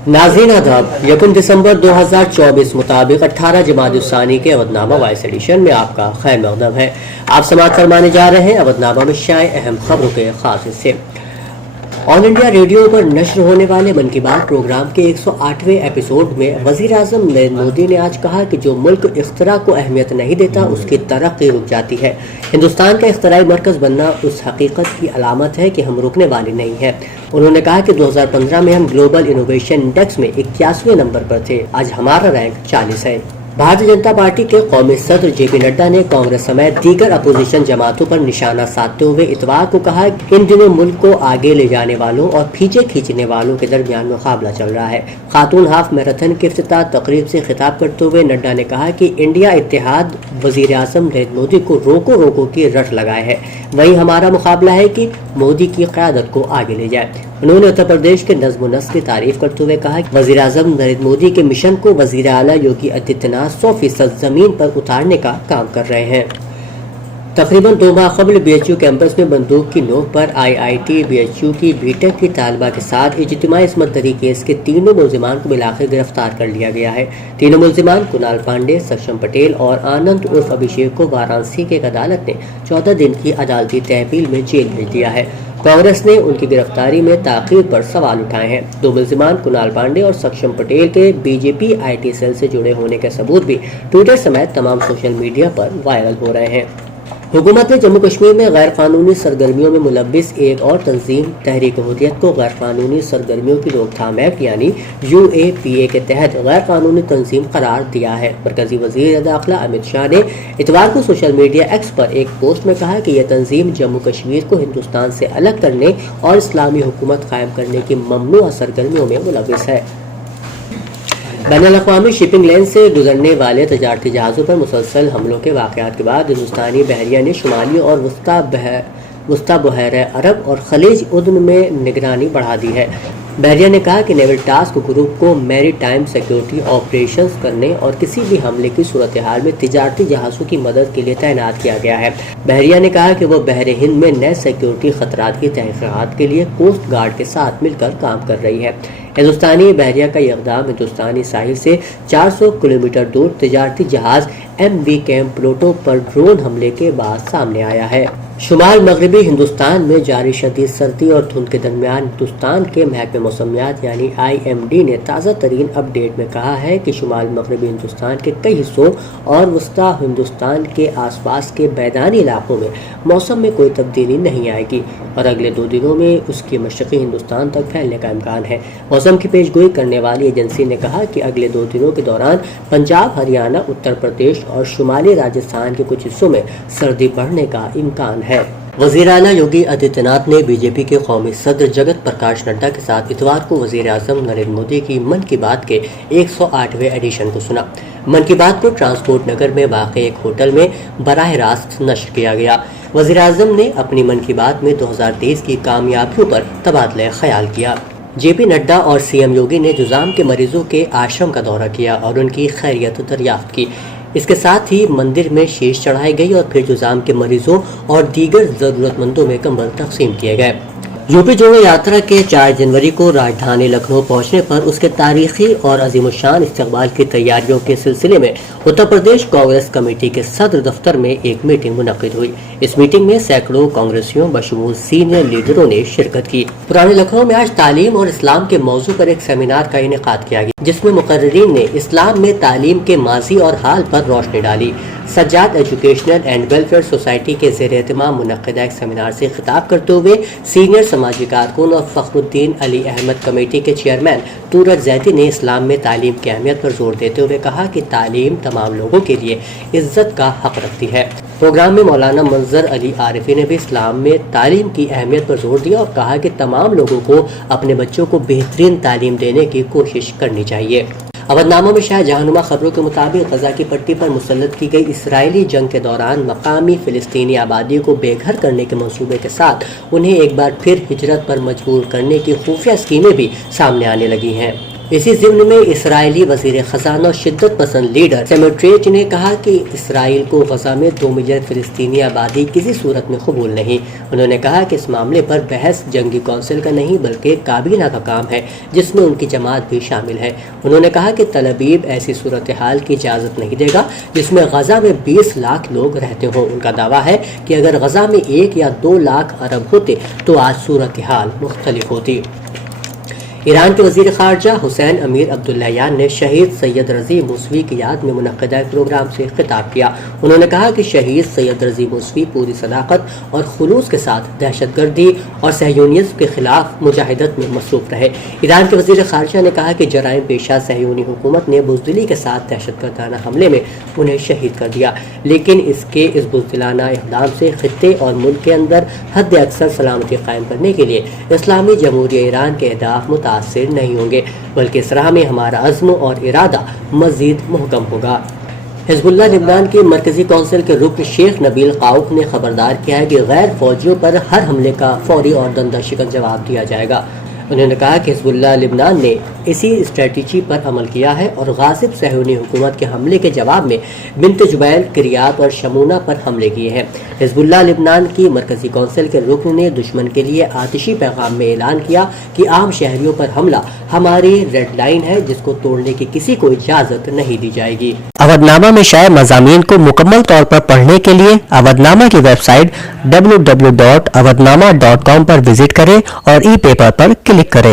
नाज़रीन आदाब, 1 दिसंबर 2024 मुताबिक 18 जमाद उस्सानी के अवधनामा वॉइस एडिशन में आपका खैर मक़दम है। आप समाअत फरमाने जा रहे हैं अवधनामा में शाये अहम खबरों के खास हिस्से। ऑल इंडिया रेडियो पर नश्र होने वाले मन की बात प्रोग्राम के 108वें एपिसोड में वज़ीर आज़म नरेंद्र मोदी ने आज कहा कि जो मुल्क इख्तरा को अहमियत नहीं देता उसकी तरक्की रुक जाती है। हिंदुस्तान का इख्तराई मरकज़ बनना उस हकीकत की अलामत है कि हम रुकने वाले नहीं हैं। उन्होंने कहा कि 2015 में हम ग्लोबल इनोवेशन इंडेक्स में 81वें नंबर पर थे, आज हमारा रैंक 40 है। भारतीय जनता पार्टी के कौमी सदर जेपी नड्डा ने कांग्रेस समेत दीगर अपोजिशन जमातों पर निशाना साधते हुए इतवार को कहा कि इन दिनों मुल्क को आगे ले जाने वालों और पीछे खींचने वालों के दरमियान मुकाबला चल रहा है। खातून हाफ मैराथन के इफ्तिताह तकरीब से खिताब करते हुए नड्डा ने कहा कि इंडिया इत्तेहाद वज़ीर आज़म नरेंद्र मोदी को रोको रोको की रट लगाए है, वही हमारा मुकाबला है कि मोदी की क़यादत को आगे ले जाए। उन्होंने उत्तर प्रदेश के नज़्म नस्र की तारीफ करते हुए कहा कि वज़ीर आज़म नरेंद्र मोदी के मिशन को वज़ीर आला योगी आदित्यनाथ 100% ज़मीन पर उतारने का काम कर रहे हैं। तकरीबन 2 माह कबल BHU कैंपस में बंदूक की नोक पर IIT BHU की बीटेक की तालिबा के साथ इज्तिमाई इस्मत दरी केस के तीनों मुल्जिमान को मिलाकर गिरफ्तार कर लिया गया है। तीनों मुल्जिमान कुणाल पांडे, सक्षम पटेल और आनंद उर्फ अभिषेक को वाराणसी की एक अदालत ने 14 दिन की अदालती तहवील में जेल भेज दिया है। कांग्रेस ने उनकी गिरफ्तारी में ताख़ीर पर सवाल उठाए हैं। 2 मुल्जिमान कुणाल पांडे और सक्षम पटेल के BJP IT सेल से जुड़े होने के सबूत भी ट्विटर समेत तमाम सोशल मीडिया पर वायरल हो रहे हैं। हुकूमत ने जम्मू कश्मीर में गैर कानूनी सरगर्मियों में मुलव्विस एक और तंजीम तहरीक हुर्रियत को गैर कानूनी सरगर्मियों की रोकथाम एक्ट यानी UAPA के तहत गैर कानूनी तंजीम करार दिया है। मरकजी वजीर दाखिला अमित शाह ने इतवार को सोशल मीडिया एक्स पर एक पोस्ट में कहा कि यह तंजीम जम्मू कश्मीर को हिंदुस्तान से अलग करने और इस्लामी हुकूमत कायम करने की ममनुआ सरगर्मियों में मुलव्विस है। बैनुल-अक़वामी शिपिंग लेन से गुजरने वाले तजारती जहाज़ों पर मुसलसल हमलों के वाक़यात के बाद हिंदुस्तानी बहरिया ने शुमाली और वस्ता बहर अरब और खलीज उर्दन में निगरानी बढ़ा दी है। बहरिया ने कहा कि नेवल टास्क ग्रुप को मैरी टाइम सिक्योरिटी ऑपरेशंस करने और किसी भी हमले की सूरत हाल में तिजारती जहाज़ों की मदद के लिए तैनात किया गया है। बहरिया ने कहा कि वो बहर हिंद में नए सिक्योरिटी खतरात की तहक़ीक़ात के लिए कोस्ट गार्ड के साथ मिलकर काम कर रही है। हिंदुस्तानी बहरिया का यह इक़दाम हिंदुस्तानी साहिल से 400 किलोमीटर दूर तिजारती जहाज़ MV कैंप प्लोटो पर ड्रोन हमले के बाद सामने आया है। शुमाल मगरबी हिंदुस्तान में जारी शदीद सर्दी और धुंध के दरमियान हिंदुस्तान के महकमे मौसमियात यानी IMD ने ताज़ा तरीन अपडेट में कहा है कि शुमाल मगरबी हिंदुस्तान के कई हिस्सों और वस्ता हिंदुस्तान के आसपास के मैदानी इलाकों में मौसम में कोई तब्दीली नहीं आएगी और अगले 2 दिनों में उसके मशरक़ी हिंदुस्तान तक फैलने का इम्कान है। मौसम की पेशगोई करने वाली एजेंसी ने कहा कि अगले 2 दिनों के दौरान पंजाब, हरियाणा, उत्तर प्रदेश और शुमाली राजस्थान के कुछ हिस्सों में सर्दी बढ़ने का इम्कान है। वज़ीर आला योगी आदित्यनाथ ने BJP के कौमी सदर जगत प्रकाश नड्डा के साथ इतवार को वज़ीर आज़म नरेंद्र मोदी की मन की बात के 108वें एडिशन को सुना। मन की बात को ट्रांसपोर्ट नगर में वाक़े एक होटल में बराह रास्त नश्र किया गया। वज़ीर आज़म ने अपनी मन की बात में 2023 की कामयाबियों पर तबादला ख्याल किया। JP नड्डा और CM योगी ने जुज़ाम के मरीजों के आश्रम का दौरा किया और उनकी खैरियत दरियाफ्त की। इसके साथ ही मंदिर में शीश चढ़ाई गई और फिर जुज़ाम के मरीजों और दीगर ज़रूरतमंदों में कंबल तकसीम किए गए। यूपी जोड़ो यात्रा के 4 जनवरी को राजधानी लखनऊ पहुंचने पर उसके तारीखी और अजीमुशान इस्तकबाल की तैयारियों के सिलसिले में उत्तर प्रदेश कांग्रेस कमेटी के सदर दफ्तर में एक मीटिंग मुनक्किद हुई। इस मीटिंग में सैकड़ों कांग्रेसियों बशमूल सीनियर लीडरों ने शिरकत की। पुराने लखनऊ में आज तालीम और इस्लाम के मौजू पर एक सेमिनार का इनेकाद किया गया, जिसमें मुकर्रिरीन ने इस्लाम में तालीम के माजी और हाल पर रोशनी डाली। Sajjad educational and welfare society के ज़ेर एहतमाम मुनक्किदा एक सेमिनार से खिताब करते हुए सीनियर समाजी कारकुन और फ़खरुद्दीन अली अहमद कमेटी के चेयरमैन तूरत जैदी ने इस्लाम में तालीम की अहमियत पर जोर देते हुए कहा कि तालीम तमाम लोगों के लिए इज्जत का हक रखती है। प्रोग्राम में मौलाना मंजर अली आरिफी ने भी इस्लाम में तालीम की अहमियत पर जोर दिया और कहा कि तमाम लोगों को अपने बच्चों को बेहतरीन तालीम देने की कोशिश करनी चाहिए। अवधनामा में शायद जहानुमा खबरों के मुताबिक गजा की पट्टी पर मुसल्लत की गई इसराइली जंग के दौरान मकामी फ़िलिस्तीनी आबादी को बेघर करने के मंसूबे के साथ उन्हें एक बार फिर हिजरत पर मजबूर करने की खुफिया स्कीमें भी सामने आने लगी हैं। اسی ضمن میں اسرائیلی وزیر خزانہ شدت پسند لیڈر سیموٹریچ نے کہا کہ اسرائیل کو غزہ میں 2 ملین فلسطینی آبادی کسی صورت میں قبول نہیں۔ انہوں نے کہا کہ اس معاملے پر بحث جنگی کونسل کا نہیں بلکہ کابینہ کا کام ہے، جس میں ان کی جماعت بھی شامل ہے۔ انہوں نے کہا کہ تل ابیب ایسی صورتحال کی اجازت نہیں دے گا جس میں غزہ میں 20 لاکھ لوگ رہتے ہوں۔ ان کا دعویٰ ہے کہ اگر غزہ میں 1 یا 2 لاکھ عرب ہوتے تو آج صورتحال مختلف ہوتی۔ ایران کے وزیر خارجہ حسین امیر عبداللہیان نے شہید سید رضی موسوی کی یاد میں منعقدہ پروگرام سے خطاب کیا۔ انہوں نے کہا کہ شہید سید رضی موسوی پوری صداقت اور خلوص کے ساتھ دہشت گردی اور صہیونیزم کے خلاف مجاہدت میں مصروف رہے۔ ایران کے وزیر خارجہ نے کہا کہ جرائم پیشہ صہیونی حکومت نے بزدلی کے ساتھ دہشت گردانہ حملے میں انہیں شہید کر دیا، لیکن اس بزدلانہ اقدام سے خطے اور ملک کے اندر حد اکثر سلامتی قائم کرنے کے لیے اسلامی جمہوریہ ایران کے اہداف متاثر نہیں ہوں گے، بلکہ اس راہ میں ہمارا عزم اور ارادہ مزید محکم ہوگا۔ حزب اللہ لبنان کی مرکزی کونسل کے رکن شیخ نبیل قاؤف نے خبردار کیا ہے کہ غیر فوجیوں پر ہر حملے کا فوری اور دندہ شکن جواب دیا جائے گا۔ انہوں نے کہا کہ حزب اللہ لبنان نے اسی اسٹریٹجی پر عمل کیا ہے اور غاصب صہیونی حکومت کے حملے کے جواب میں بنت جبیل، کریات اور شمونہ پر حملے کیے ہیں۔ حزب اللہ لبنان کی مرکزی کونسل کے رکن نے دشمن کے لیے آتشی پیغام میں اعلان کیا کہ عام شہریوں پر حملہ ہماری ریڈ لائن ہے، جس کو توڑنے کی کسی کو اجازت نہیں دی جائے گی۔ اودھ نامہ میں شائع مضامین کو مکمل طور پر پڑھنے کے لیے اودھ نامہ کی ویب سائٹ www.awadhnama.com پر وزٹ کریں اور ای پیپر پر کلک کریں۔